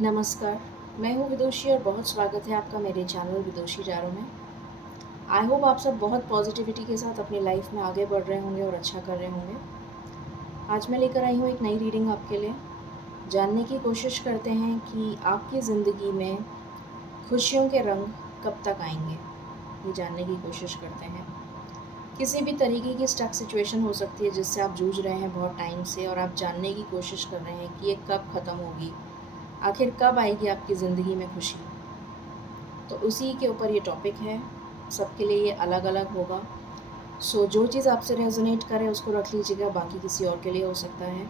नमस्कार, मैं हूँ विदुषी और बहुत स्वागत है आपका मेरे चैनल विदुषी चारों में। आई होप आप सब बहुत पॉजिटिविटी के साथ अपनी लाइफ में आगे बढ़ रहे होंगे और अच्छा कर रहे होंगे। आज मैं लेकर आई हूँ एक नई रीडिंग आपके लिए। जानने की कोशिश करते हैं कि आपकी ज़िंदगी में खुशियों के रंग कब तक आएंगे, ये जानने की कोशिश करते हैं। किसी भी तरीके की स्टक सिचुएशन हो सकती है जिससे आप जूझ रहे हैं बहुत टाइम से और आप जानने की कोशिश कर रहे हैं कि ये कब ख़त्म होगी, आखिर कब आएगी आपकी ज़िंदगी में खुशी। तो उसी के ऊपर ये टॉपिक है। सबके लिए ये अलग अलग होगा। सो जो चीज़ आपसे रेजोनेट करे उसको रख लीजिएगा, बाकी किसी और के लिए हो सकता है।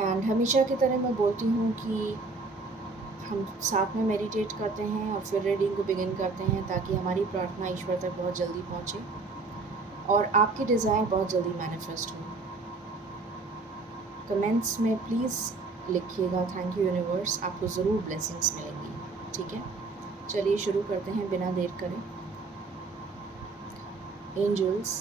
एंड हमेशा की तरह मैं बोलती हूँ कि हम साथ में मेडिटेट करते हैं और फिर रीडिंग को बिगिन करते हैं ताकि हमारी प्रार्थना ईश्वर तक बहुत जल्दी पहुँचे और आपकी डिज़ायर बहुत जल्दी मैनिफेस्ट हो। कमेंट्स में प्लीज़ लिखिएगा थैंक यू यूनिवर्स, आपको ज़रूर ब्लेसिंग्स मिलेंगी। ठीक है, चलिए शुरू करते हैं बिना देर करे। Angels,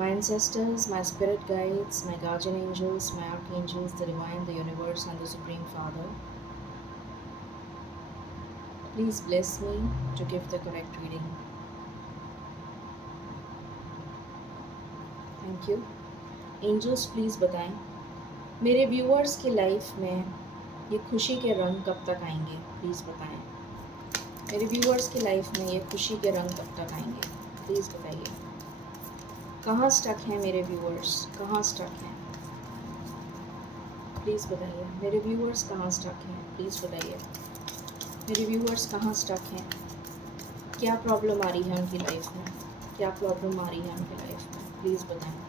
my ancestors, my spirit guides, my guardian angels, my archangels, the divine, the universe, and the Supreme Father, please bless me to give the correct reading. Thank you. Angels, please बताएं मेरे viewers की life में ये खुशी के रंग कब तक आएंगे। प्लीज़ बताएं मेरे व्यूअर्स की लाइफ में ये खुशी के रंग कब तक आएंगे। प्लीज़ बताइए कहाँ स्टक हैं मेरे व्यूअर्स, कहाँ स्टक हैं। प्लीज़ बताइए मेरे व्यूअर्स कहाँ स्टक हैं। प्लीज़ बताइए मेरे व्यूअर्स कहाँ स्टक हैं। क्या प्रॉब्लम आ रही है उनकी लाइफ में, क्या प्रॉब्लम आ रही है उनकी लाइफ में। प्लीज़ बताएं।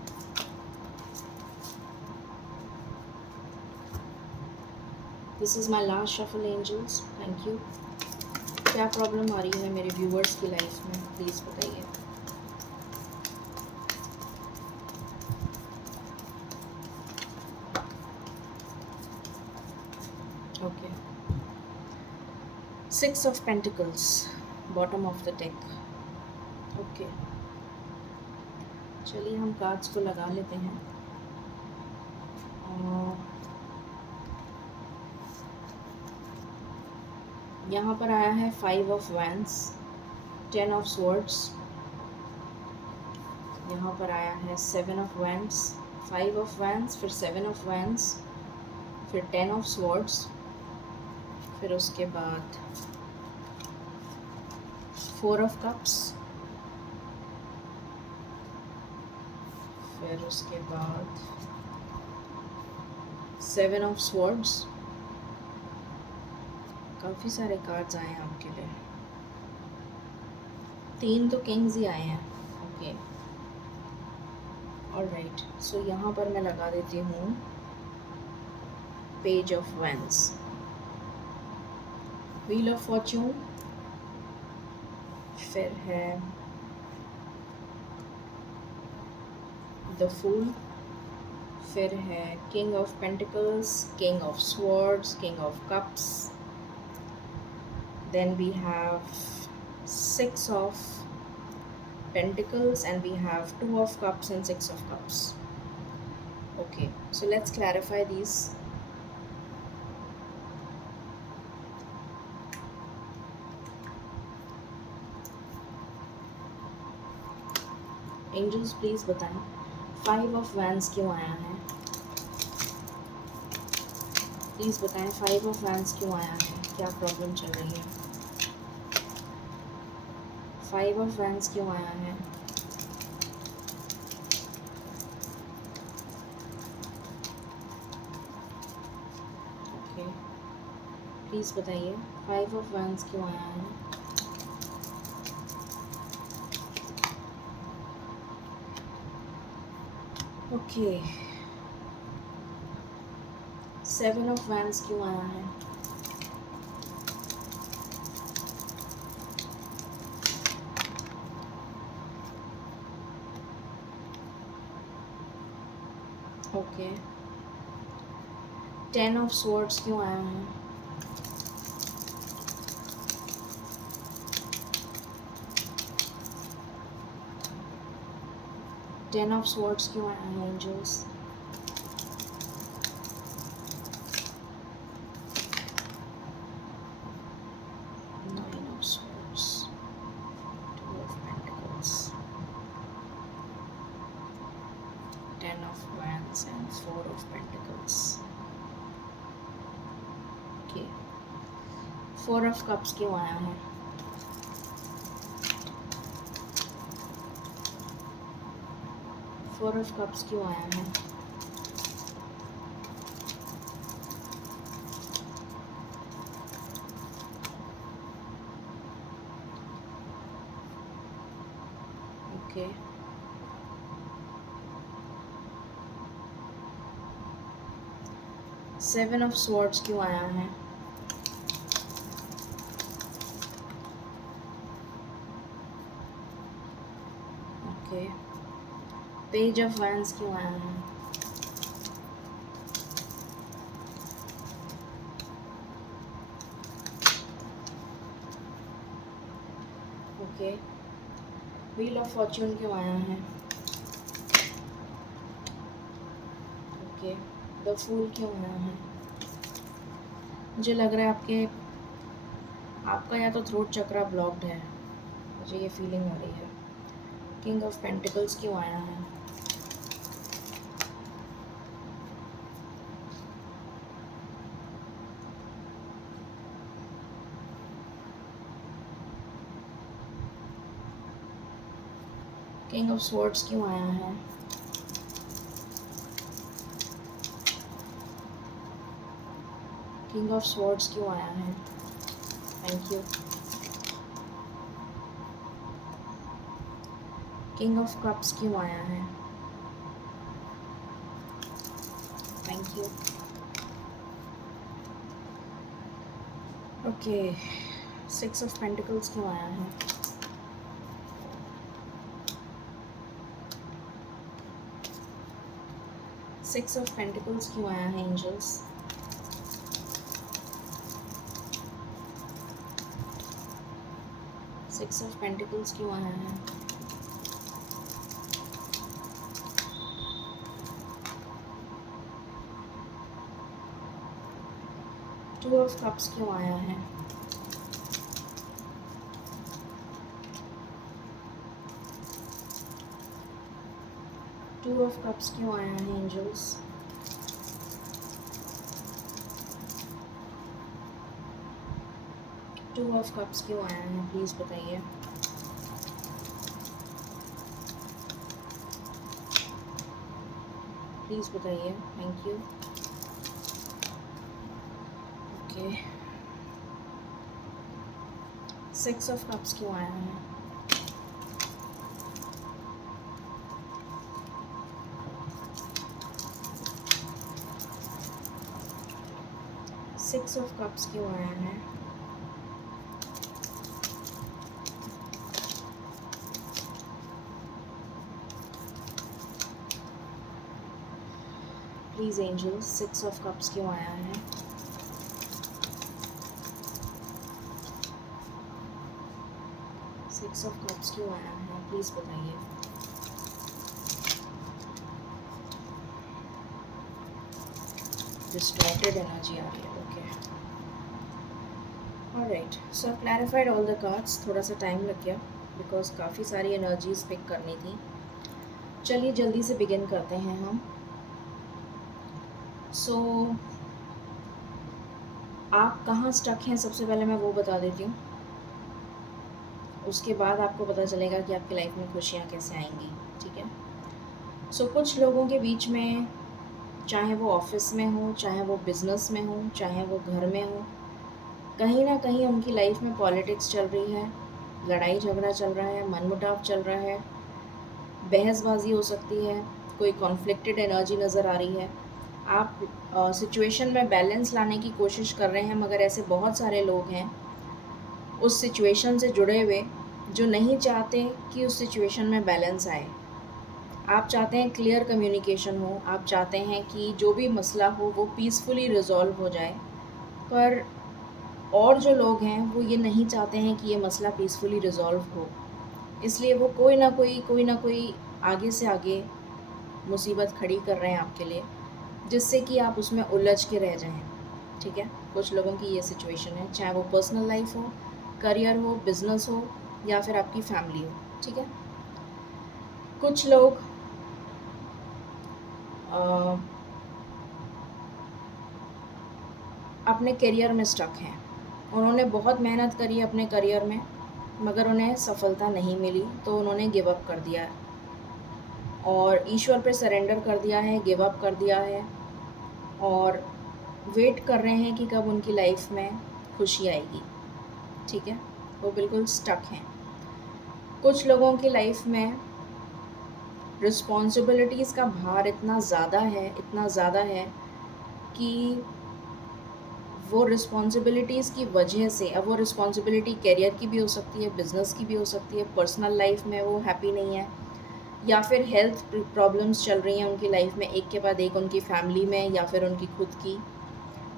This is my last shuffle angels, thank you. क्या प्रॉब्लम आ रही है मेरे व्यूअर्स की लाइफ में, प्लीज़ बताइए। Okay, 6 of pentacles, bottom of the deck. Okay, चलिए हम कार्ड्स को लगा लेते हैं। यहाँ पर आया है 5 ऑफ वैंड्स, 10 ऑफ स्वॉर्ड्स। यहाँ पर आया है 7 ऑफ वैंड्स, 5 ऑफ वैंड्स, फिर 7 ऑफ वैंड्स, फिर 10 ऑफ स्वॉर्ड्स, फिर उसके बाद 4 ऑफ कप्स, फिर उसके बाद 7 ऑफ स्वॉर्ड्स। काफ़ी सारे कार्ड्स आए हैं आपके लिए। 3 तो किंग्स ही आए हैं। ओके, ऑलराइट, सो यहाँ पर मैं लगा देती हूँ page of wands, wheel of Fortune, फिर है द फूल, फिर है king of pentacles, king of swords, king of cups, then we have 6 of pentacles and we have 2 of cups and 6 of cups. Okay, so let's clarify these. Angels, please बताएं 5 of wands क्यों आया है। Please बताएं 5 of wands क्यों आया है, क्या problem चल रही है। 5 of wands क्यों आया है। ओके, प्लीज़ बताइए 5 of wands क्यों आया है। ओके, 7 of wands क्यों आया है। ओके, 10 of swords क्यों आया है। टेन ऑफ स्वॉर्ड्स क्यों आया है एंजल्स। ओके, 4 ऑफ कप्स क्यों आया है? 4 ऑफ कप्स क्यों आया है? ओके, 7 ऑफ स्वॉर्ड्स क्यों आया है? ओके, पेज ऑफ वैंस क्यों आया है? ओके, व्हील ऑफ फॉर्च्यून क्यों आया है? ओके, द फूल क्यों आया है? मुझे लग रहा है आपका या तो थ्रोट चक्रा ब्लॉक्ड है, मुझे ये फीलिंग आ रही है। किंग ऑफ पेंटिकल्स क्यों आया है? किंग ऑफ स्वॉर्ड्स क्यों आया है? किंग ऑफ स्वॉर्ड्स क्यों आया है? Thank you. King of cups क्यों आया है? Thank you. Okay, 6 of pentacles क्यों आया है? सिक्स ऑफ पेंटिकल्स क्यों आया है एंजल्स? सिक्स ऑफ पेंटिकल्स क्यों आया है? टू ऑफ कप्स क्यों आया है? टू ऑफ कप्स क्यों आया है एंजल्स? टू ऑफ कप्स क्यों आया है, प्लीज़ बताइए। प्लीज़ बताइए, thank you. Okay, 6 of cups क्यों आया है? सिक्स ऑफ कप्स क्यों आया है? प्लीज़ एंजल्स, 6 ऑफ कप्स क्यों आया है? सिक्स ऑफ कप्स क्यों आया है, प्लीज़ बताइए। डिस्टॉर्टेड एनर्जी आ रही है। Okay, alright, so I clarified all the cards. थोड़ा सा टाइम लग गया बिकॉज काफ़ी सारी एनर्जीज पिक करनी थी। चलिए जल्दी से बिगिन करते हैं हम। सो आप कहाँ स्टक हैं, सबसे पहले मैं वो बता देती हूँ। उसके बाद आपको पता चलेगा कि आपकी लाइफ में खुशियाँ कैसे आएंगी, ठीक है। सो कुछ लोगों के बीच में, चाहे वो ऑफिस में हो, चाहे वो बिज़नेस में हो, चाहे वो घर में हो, कहीं ना कहीं उनकी लाइफ में पॉलिटिक्स चल रही है, लड़ाई झगड़ा चल रहा है, मनमुटाव चल रहा है, बहसबाजी हो सकती है, कोई कॉन्फ्लिक्टेड एनर्जी नज़र आ रही है। आप सिचुएशन में बैलेंस लाने की कोशिश कर रहे हैं, मगर ऐसे बहुत सारे लोग हैं उस सिचुएशन से जुड़े हुए जो नहीं चाहते कि उस सिचुएशन में बैलेंस आए। आप चाहते हैं क्लियर कम्युनिकेशन हो, आप चाहते हैं कि जो भी मसला हो वो पीसफुली रिजॉल्व हो जाए, पर और जो लोग हैं वो ये नहीं चाहते हैं कि ये मसला पीसफुली रिजॉल्व हो। इसलिए वो कोई ना कोई आगे से आगे मुसीबत खड़ी कर रहे हैं आपके लिए, जिससे कि आप उसमें उलझ के रह जाएं, ठीक है। कुछ लोगों की ये सिचुएशन है, चाहे वो पर्सनल लाइफ हो, करियर हो, बिजनेस हो, या फिर आपकी फैमिली हो, ठीक है। कुछ लोग अपने करियर में स्टक हैं। उन्होंने बहुत मेहनत करी अपने करियर में, मगर उन्हें सफलता नहीं मिली, तो उन्होंने गिव अप कर दिया और ईश्वर पे सरेंडर कर दिया है, गिव अप कर दिया है और वेट कर रहे हैं कि कब उनकी लाइफ में खुशी आएगी। ठीक है, वो बिल्कुल स्टक हैं। कुछ लोगों की लाइफ में रिस्पॉन्सिबिलिटीज़ का भार इतना ज़्यादा है, इतना ज़्यादा है कि वो रिस्पॉन्सिबिलिटीज़ की वजह से, अब वो रिस्पॉन्सिबिलिटी करियर की भी हो सकती है, बिज़नेस की भी हो सकती है, पर्सनल लाइफ में वो हैप्पी नहीं है, या फिर हेल्थ प्रॉब्लम्स चल रही हैं उनकी लाइफ में एक के बाद एक, उनकी फैमिली में या फिर उनकी खुद की,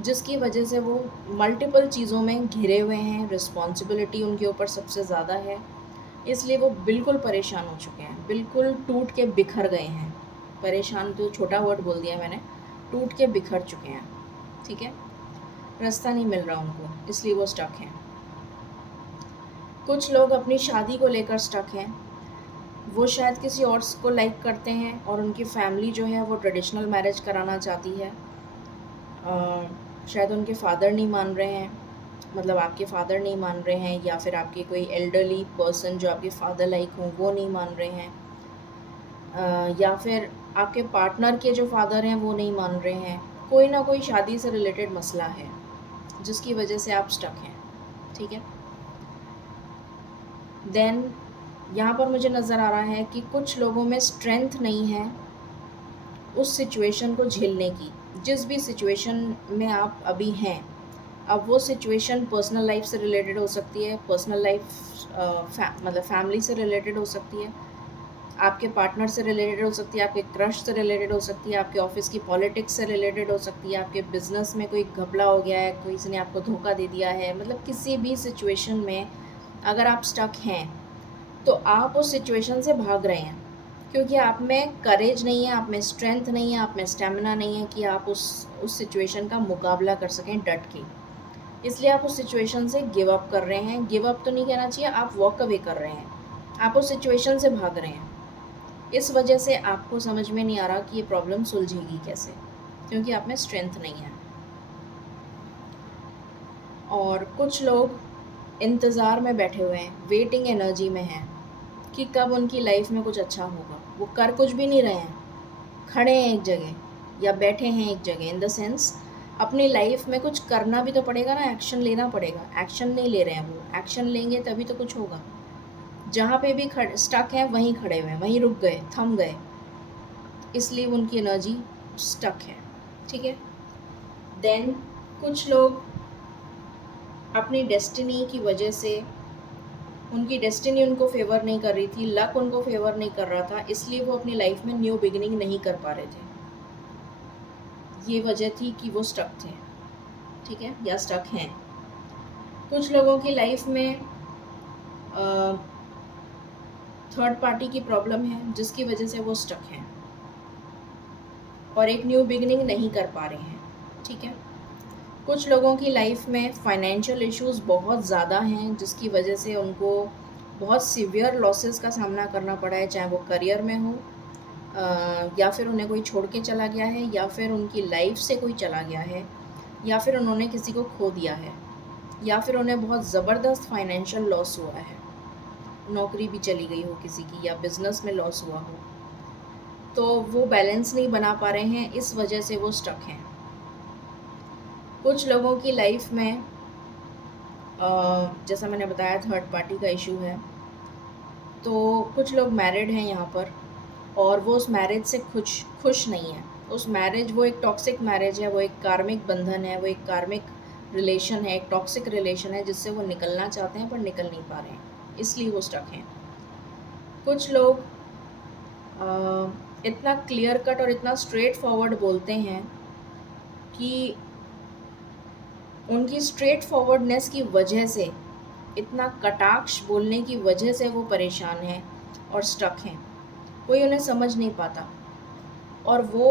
जिसकी वजह से वो मल्टीपल चीज़ों में घिरे हुए हैं, रिस्पॉन्सिबिलिटी उनके ऊपर सबसे ज़्यादा है, इसलिए वो बिल्कुल परेशान हो चुके हैं, बिल्कुल टूट के बिखर गए हैं। परेशान तो छोटा वर्ड बोल दिया मैंने, टूट के बिखर चुके हैं। ठीक है, रास्ता नहीं मिल रहा उनको, इसलिए वो स्टक हैं। कुछ लोग अपनी शादी को लेकर स्टक हैं। वो शायद किसी और को लाइक करते हैं और उनकी फैमिली जो है वो ट्रेडिशनल मैरिज कराना चाहती है। शायद उनके फादर नहीं मान रहे हैं, मतलब आपके फादर नहीं मान रहे हैं, या फिर आपके कोई एल्डरली पर्सन जो आपके फादर लाइक हों वो नहीं मान रहे हैं, या फिर आपके पार्टनर के जो फादर हैं वो नहीं मान रहे हैं। कोई ना कोई शादी से रिलेटेड मसला है जिसकी वजह से आप स्टक हैं। ठीक है, देन यहाँ पर मुझे नज़र आ रहा है कि कुछ लोगों में स्ट्रेंथ नहीं है उस सिचुएशन को झेलने की, जिस भी सिचुएशन में आप अभी हैं। अब वो सिचुएशन पर्सनल लाइफ से रिलेटेड हो सकती है, पर्सनल लाइफ मतलब फैमिली से रिलेटेड हो सकती है, आपके पार्टनर से रिलेटेड हो सकती है, आपके क्रश से रिलेटेड हो सकती है, आपके ऑफिस की पॉलिटिक्स से रिलेटेड हो सकती है, आपके बिजनेस में कोई घपला हो गया है, किसी ने आपको धोखा दे दिया है, मतलब किसी भी सिचुएशन में अगर आप स्टक हैं तो आप उस सिचुएशन से भाग रहे हैं, क्योंकि आप में करेज नहीं है, आप में स्ट्रेंथ नहीं है, आप में स्टेमिना नहीं है कि आप उस सिचुएशन का मुकाबला कर सकें डट के। इसलिए आप उस सिचुएशन से गिव अप कर रहे हैं। गिव अप तो नहीं कहना चाहिए, आप वॉक अवे कर रहे हैं, आप उस सिचुएशन से भाग रहे हैं। इस वजह से आपको समझ में नहीं आ रहा कि ये प्रॉब्लम सुलझेगी कैसे, क्योंकि आप में स्ट्रेंथ नहीं है। और कुछ लोग इंतज़ार में बैठे हुए हैं, वेटिंग एनर्जी में हैं कि कब उनकी लाइफ में कुछ अच्छा होगा। वो कर कुछ भी नहीं रहे हैं, खड़े हैं एक जगह या बैठे हैं एक जगह, इन द सेंस अपनी लाइफ में कुछ करना भी तो पड़ेगा ना, एक्शन लेना पड़ेगा। एक्शन नहीं ले रहे हैं, वो एक्शन लेंगे तभी तो कुछ होगा। जहाँ पे भी स्टक हैं वहीं खड़े हुए हैं, वहीं रुक गए, थम गए, इसलिए उनकी एनर्जी स्टक है। ठीक है, देन कुछ लोग अपनी डेस्टिनी की वजह से, उनकी डेस्टिनी उनको फेवर नहीं कर रही थी, लक उनको फेवर नहीं कर रहा था, इसलिए वो अपनी लाइफ में न्यू बिगिनिंग नहीं कर पा रहे थे। ये वजह थी कि वो स्टक थे। ठीक है, या स्टक हैं। कुछ लोगों की लाइफ में थर्ड पार्टी की प्रॉब्लम है जिसकी वजह से वो स्टक हैं और एक न्यू बिगिनिंग नहीं कर पा रहे हैं। ठीक है, कुछ लोगों की लाइफ में फाइनेंशियल इश्यूज बहुत ज़्यादा हैं जिसकी वजह से उनको बहुत सीवियर लॉसेस का सामना करना पड़ा है, चाहे वो करियर में हो, या फिर उन्हें कोई छोड़ के चला गया है, या फिर उनकी लाइफ से कोई चला गया है, या फिर उन्होंने किसी को खो दिया है, या फिर उन्हें बहुत ज़बरदस्त फाइनेंशियल लॉस हुआ है, नौकरी भी चली गई हो किसी की, या बिज़नेस में लॉस हुआ हो, तो वो बैलेंस नहीं बना पा रहे हैं, इस वजह से वो स्टक हैं। कुछ लोगों की लाइफ में जैसा मैंने बताया थर्ड पार्टी का इशू है, तो कुछ लोग मैरिड हैं यहाँ पर और वो उस मैरिज से खुश नहीं है। उस मैरिज, वो एक टॉक्सिक मैरिज है, वो एक कार्मिक बंधन है, वो एक कार्मिक रिलेशन है, एक टॉक्सिक रिलेशन है जिससे वो निकलना चाहते हैं पर निकल नहीं पा रहे हैं, इसलिए वो स्टक हैं। कुछ लोग इतना क्लियर कट और इतना स्ट्रेट फॉरवर्ड बोलते हैं कि उनकी स्ट्रेट फॉरवर्डनेस की वजह से, इतना कटाक्ष बोलने की वजह से वो परेशान हैं और स्टक हैं। कोई उन्हें समझ नहीं पाता और वो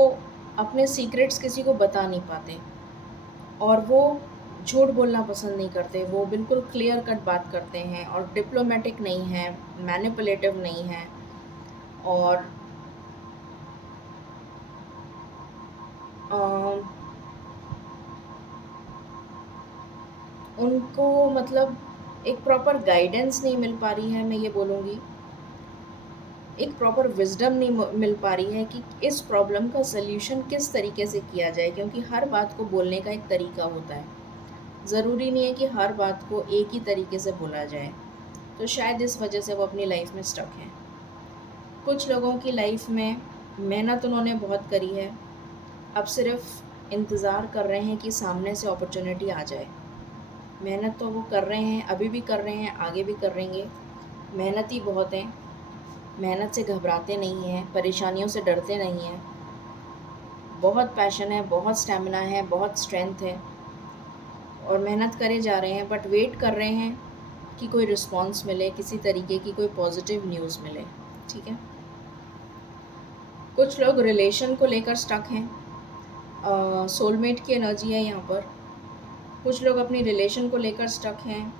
अपने सीक्रेट्स किसी को बता नहीं पाते, और वो झूठ बोलना पसंद नहीं करते। वो बिल्कुल क्लियर कट बात करते हैं और डिप्लोमेटिक नहीं है, मैनिपुलेटिव नहीं है, और उनको मतलब एक प्रॉपर गाइडेंस नहीं मिल पा रही है, मैं ये बोलूँगी। एक प्रॉपर विज़डम नहीं मिल पा रही है कि इस प्रॉब्लम का सॉल्यूशन किस तरीके से किया जाए, क्योंकि हर बात को बोलने का एक तरीका होता है। ज़रूरी नहीं है कि हर बात को एक ही तरीके से बोला जाए। तो शायद इस वजह से वो अपनी लाइफ में स्टक हैं। कुछ लोगों की लाइफ में मेहनत उन्होंने बहुत करी है, अब सिर्फ इंतज़ार कर रहे हैं कि सामने से अपॉर्चुनिटी आ जाए। मेहनत तो वो कर रहे हैं, अभी भी कर रहे हैं, आगे भी करेंगे। मेहनती बहुत हैं, मेहनत से घबराते नहीं हैं, परेशानियों से डरते नहीं हैं। बहुत पैशन है, बहुत स्टैमिना है, बहुत स्ट्रेंथ है और मेहनत करे जा रहे हैं, बट वेट कर रहे हैं कि कोई रिस्पॉन्स मिले, किसी तरीके की कोई पॉजिटिव न्यूज़ मिले। ठीक है। कुछ लोग रिलेशन को लेकर स्टक हैं, सोलमेट की एनर्जी है यहाँ पर। कुछ लोग अपनी रिलेशन को लेकर स्टक हैं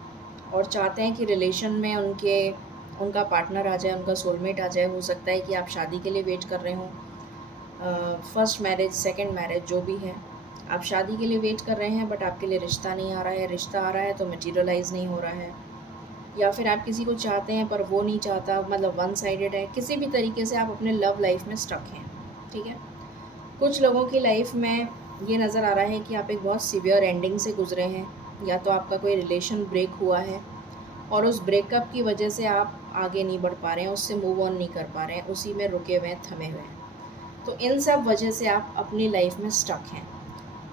और चाहते हैं कि रिलेशन में उनका पार्टनर आ जाए, उनका सोलमेट आ जाए। हो सकता है कि आप शादी के लिए वेट कर रहे हों, फर्स्ट मैरिज, सेकंड मैरिज, जो भी है। आप शादी के लिए वेट कर रहे हैं बट आपके लिए रिश्ता नहीं आ रहा है, रिश्ता आ रहा है तो मटीरियलाइज़ नहीं हो रहा है। या फिर आप किसी को चाहते हैं पर वो नहीं चाहता, मतलब वन साइडेड है। किसी भी तरीके से आप अपने लव लाइफ में स्टक हैं। ठीक है। कुछ लोगों की लाइफ में ये नज़र आ रहा है कि आप एक बहुत सीवियर एंडिंग से गुजरे हैं, या तो आपका कोई रिलेशन ब्रेक हुआ है और उस ब्रेकअप की वजह से आप आगे नहीं बढ़ पा रहे हैं, उससे मूव ऑन नहीं कर पा रहे हैं, उसी में रुके हुए हैं, थमे हुए हैं। तो इन सब वजह से आप अपनी लाइफ में स्टक हैं।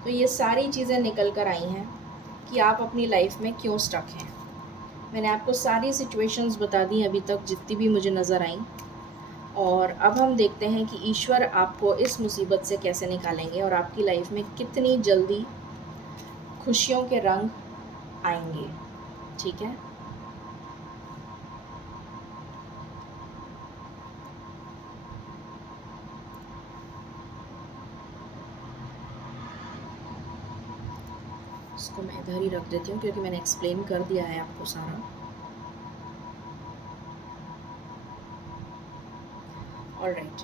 तो ये सारी चीज़ें निकल कर आई हैं कि आप अपनी लाइफ में क्यों स्टक हैं। मैंने आपको सारी सिचुएशंस बता दी अभी तक, जितनी भी मुझे नज़र आई। और अब हम देखते हैं कि ईश्वर आपको इस मुसीबत से कैसे निकालेंगे और आपकी लाइफ में कितनी जल्दी खुशियों के रंग आएंगे। ठीक है। इसको मैं इधर ही रख देती हूँ क्योंकि मैंने एक्सप्लेन कर दिया है आपको सारा। ऑलराइट,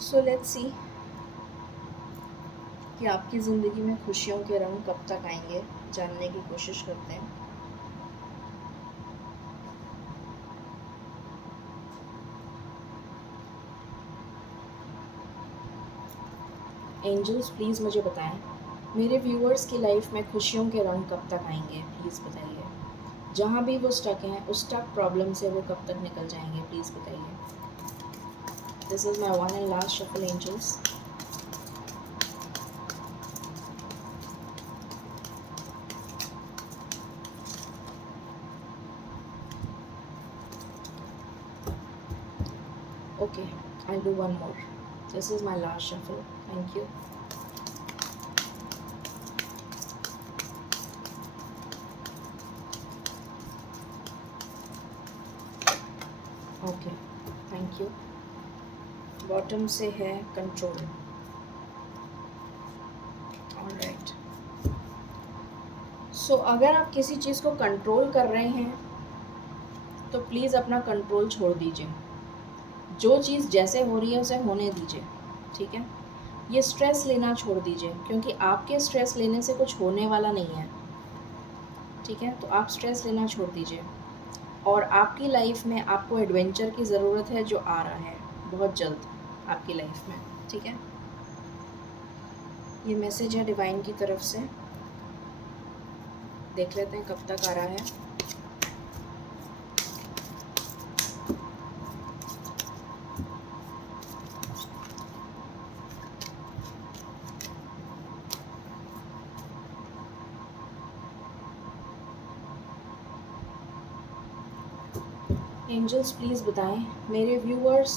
सो लेट्स सी कि आपकी ज़िंदगी में खुशियों के रंग कब तक आएंगे, जानने की कोशिश करते हैं। एंजल्स प्लीज़ मुझे बताएं, मेरे व्यूअर्स की लाइफ में खुशियों के रंग कब तक आएंगे, प्लीज़ बताइए। जहाँ भी वो स्टक हैं, उस स्टक प्रॉब्लम से वो कब तक निकल जाएंगे, प्लीज़ बताइए। This is my one and last shuffle angels. Okay, I'll do one more. This is my last shuffle. Thank you. Okay, thank you. Bottom से है कंट्रोल। ऑलराइट, सो अगर आप किसी चीज़ को कंट्रोल कर रहे हैं तो प्लीज़ अपना कंट्रोल छोड़ दीजिए। जो चीज़ जैसे हो रही है उसे होने दीजिए। ठीक है। ये स्ट्रेस लेना छोड़ दीजिए, क्योंकि आपके स्ट्रेस लेने से कुछ होने वाला नहीं है। ठीक है। तो आप स्ट्रेस लेना छोड़ दीजिए और आपकी लाइफ में आपको एडवेंचर की ज़रूरत है, जो आ रहा है बहुत जल्द आपकी लाइफ में। ठीक है। ये मैसेज है डिवाइन की तरफ से, देख लेते हैं कब तक आ रहा है। एंजल्स प्लीज़ बताएं, मेरे व्यूअर्स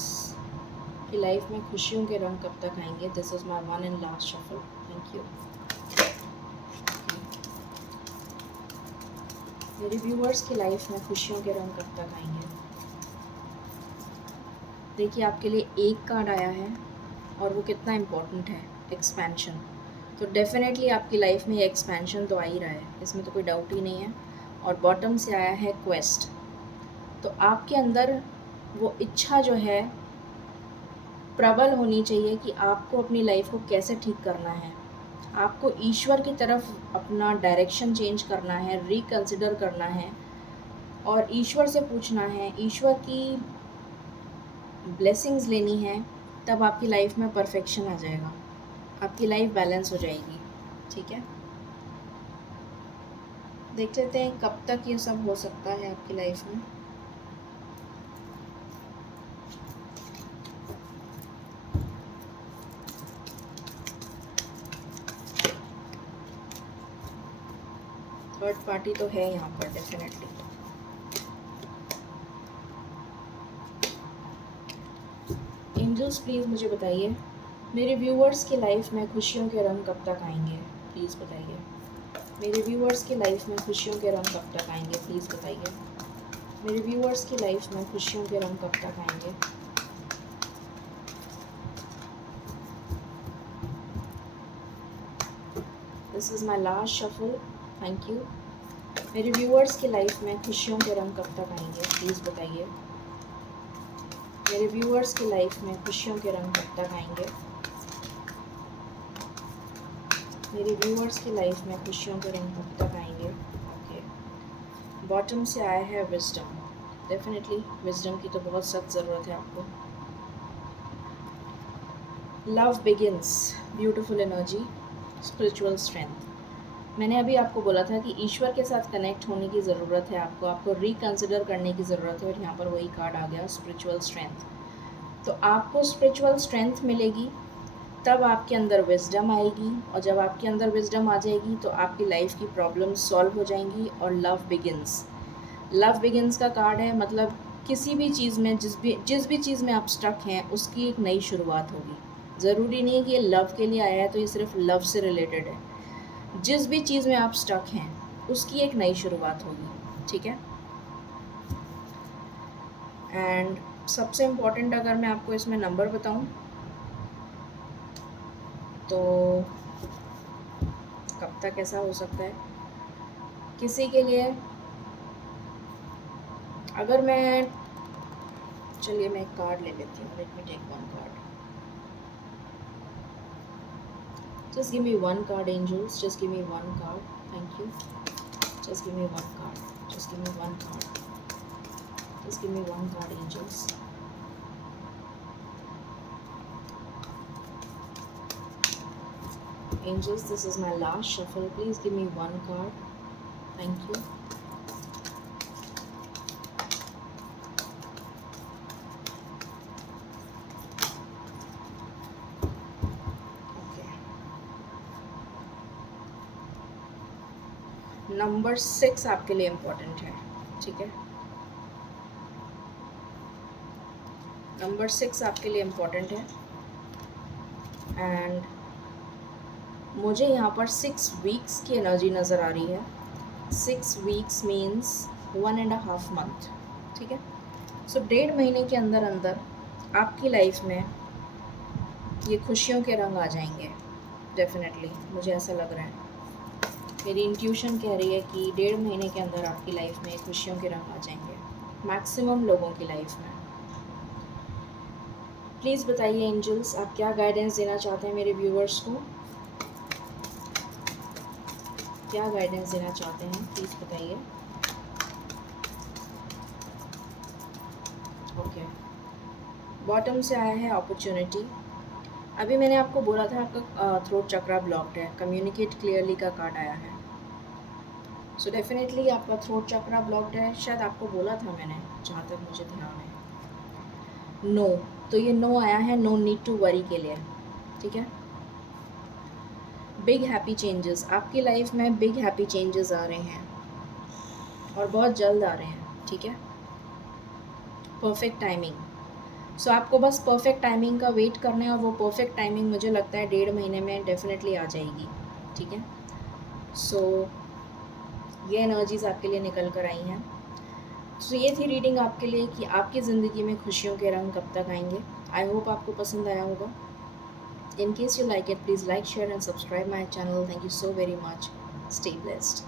की लाइफ में खुशियों के रंग कब तक आएंगे। This is my one and last shuffle. Thank you. मेरे व्यूअर्स की लाइफ में खुशियों के रंग कब तक आएंगे। देखिए, आपके लिए एक कार्ड आया है और वो कितना इम्पोर्टेंट है, एक्सपेंशन। तो डेफिनेटली आपकी लाइफ में ये एक्सपेंशन तो आ ही रहा है, इसमें तो कोई डाउट ही नहीं है। और बॉटम से आया है क्वेस्ट। तो आपके अंदर वो इच्छा जो है प्रबल होनी चाहिए कि आपको अपनी लाइफ को कैसे ठीक करना है। आपको ईश्वर की तरफ अपना डायरेक्शन चेंज करना है, रिकंसिडर करना है और ईश्वर से पूछना है, ईश्वर की ब्लेसिंग्स लेनी है, तब आपकी लाइफ में परफेक्शन आ जाएगा, आपकी लाइफ बैलेंस हो जाएगी। ठीक है, देख लेते हैं कब तक ये सब हो सकता है आपकी लाइफ में। थर्ड पार्टी तो है यहाँ पर डेफिनेटली। एंजल्स प्लीज़ मुझे बताइए मेरे व्यूअर्स की लाइफ में खुशियों के रंग कब तक आएंगे, प्लीज़ बताइए। मेरे व्यूअर्स की लाइफ में खुशियों के रंग कब तक आएंगे, प्लीज़ बताइए। मेरे व्यूअर्स की लाइफ में खुशियों के रंग कब तक आएंगे। This is my last shuffle, thank you. मेरे व्यूअर्स की लाइफ में खुशियों के रंग कब तक आएंगे, प्लीज़ बताइए। मेरे व्यूअर्स की लाइफ में खुशियों के रंग कब तक आएंगे। मेरे व्यूअर्स की लाइफ में खुशियों के रंग कब तक आएंगे। ओके, बॉटम से आया है विजडम। डेफिनेटली विजडम की तो बहुत सख्त ज़रूरत है आपको। Love begins, beautiful energy, spiritual strength. मैंने अभी आपको बोला था कि ईश्वर के साथ कनेक्ट होने की ज़रूरत है, आपको रिकंसिडर करने की ज़रूरत है, और यहाँ पर वही कार्ड आ गया, स्पिरिचुअल स्ट्रेंथ। तो आपको स्पिरिचुअल स्ट्रेंथ मिलेगी तब आपके अंदर विजडम आएगी, और जब आपके अंदर विजडम आ जाएगी तो आपकी लाइफ की प्रॉब्लम्स सॉल्व हो जाएंगी। और लव बिगिंस का कार्ड है, मतलब किसी भी चीज़ में जिस भी चीज़ में आप स्टक हैं उसकी एक नई शुरुआत होगी। ज़रूरी नहीं है कि ये लव के लिए आया है तो ये सिर्फ लव से रिलेटेड है। जिस भी चीज़ में आप स्टक हैं उसकी एक नई शुरुआत होगी। ठीक है, एंड सबसे इम्पोर्टेंट अगर मैं आपको इसमें नंबर बताऊं तो कब तक ऐसा हो सकता है किसी के लिए, अगर मैं, चलिए मैं एक कार्ड ले लेती हूँ, let me take one card. Just give me one card angels, just give me one card, thank you. Just give me one card, just give me one card, just give me one card angels. Angels, this is my last shuffle. Please give me one card. Thank you. Okay. Number 6 आपके लिए important है। ठीक है, number 6 आपके लिए important है, and मुझे यहाँ पर 6 वीक्स की एनर्जी नज़र आ रही है। 6 वीक्स मीन्स 1.5 मंथ। ठीक है, सो 1.5 महीने के अंदर अंदर आपकी लाइफ में ये खुशियों के रंग आ जाएंगे। डेफिनेटली मुझे ऐसा लग रहा है, मेरी इंट्यूशन कह रही है कि 1.5 महीने के अंदर आपकी लाइफ में खुशियों के रंग आ जाएंगे, मैक्सिमम लोगों की लाइफ में। प्लीज़ बताइए एंजल्स, आप क्या गाइडेंस देना चाहते हैं मेरे व्यूअर्स को, क्या गाइडेंस देना चाहते हैं, प्लीज़ बताइए। ओके, बॉटम से आया है अपॉर्चुनिटी। अभी मैंने आपको बोला था आपका थ्रोट चक्रा ब्लॉक्ड है, कम्युनिकेट क्लियरली का कार्ड आया है। सो डेफिनेटली आपका थ्रोट चक्रा ब्लॉक्ड है, शायद आपको बोला था मैंने, जहाँ तक मुझे ध्यान है। नो, तो ये नो आया है, नो नीड टू वरी के लिए। ठीक है, बिग हैप्पी चेंजेस, आपकी लाइफ में बिग हैप्पी चेंजेस आ रहे हैं और बहुत जल्द आ रहे हैं। ठीक है, परफेक्ट टाइमिंग, सो आपको बस परफेक्ट टाइमिंग का वेट करना है, और वो परफेक्ट टाइमिंग मुझे लगता है 1.5 महीने में डेफिनेटली आ जाएगी। ठीक है, सो ये एनर्जीज़ आपके लिए निकल कर आई हैं। सो ये थी रीडिंग आपके लिए कि आपकी ज़िंदगी में खुशियों के रंग कब तक आएंगे। आई होप आपको पसंद आया होगा। In case you like it, please like, share and subscribe my channel. Thank you so very much. Stay blessed.